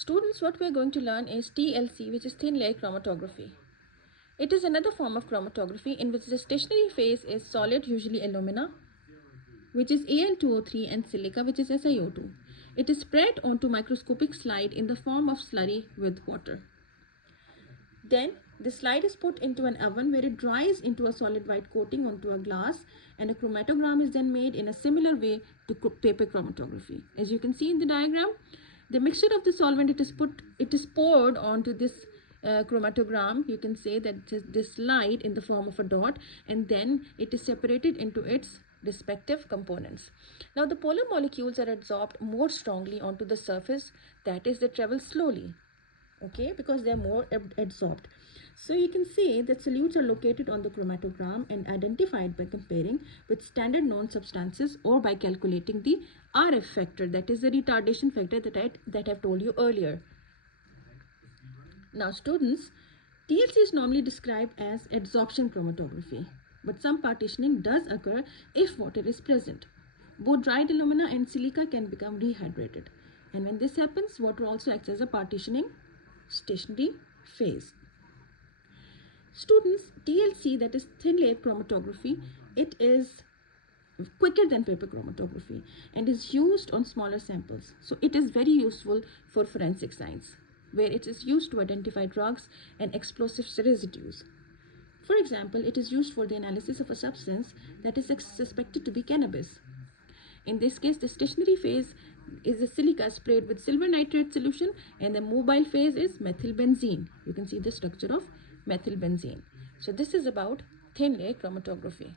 Students, what we are going to learn is TLC, which is thin layer chromatography. It is another form of chromatography in which the stationary phase is solid, usually alumina, which is Al2O3, and silica, which is SiO2. It is spread onto microscopic slide in the form of slurry with water. Then the slide is put into an oven where it dries into a solid white coating onto a glass, and a chromatogram is then made in a similar way to paper chromatography. As you can see in the diagram, the mixture of the solvent it is poured onto this chromatogram. You can say that this light in the form of a dot, and then it is separated into its respective components. Now the polar molecules are adsorbed more strongly onto the surface, that is, they travel slowly, okay, because they are more adsorbed. So you can see that solutes are located on the chromatogram and identified by comparing with standard known substances or by calculating the RF factor, that is the retardation factor that I've told you earlier. Now students, TLC is normally described as adsorption chromatography, but some partitioning does occur if water is present. Both dried alumina and silica can become rehydrated, and when this happens, water also acts as a partitioning stationary phase. Students, TLC, that is thin layer chromatography, it is quicker than paper chromatography and is used on smaller samples. So it is very useful for forensic science, where it is used to identify drugs and explosive residues. For example, it is used for the analysis of a substance that is suspected to be cannabis. In this case, the stationary phase is the silica sprayed with silver nitrate solution, and the mobile phase is methylbenzene. You can see the structure of methylbenzene. So this is about thin layer chromatography.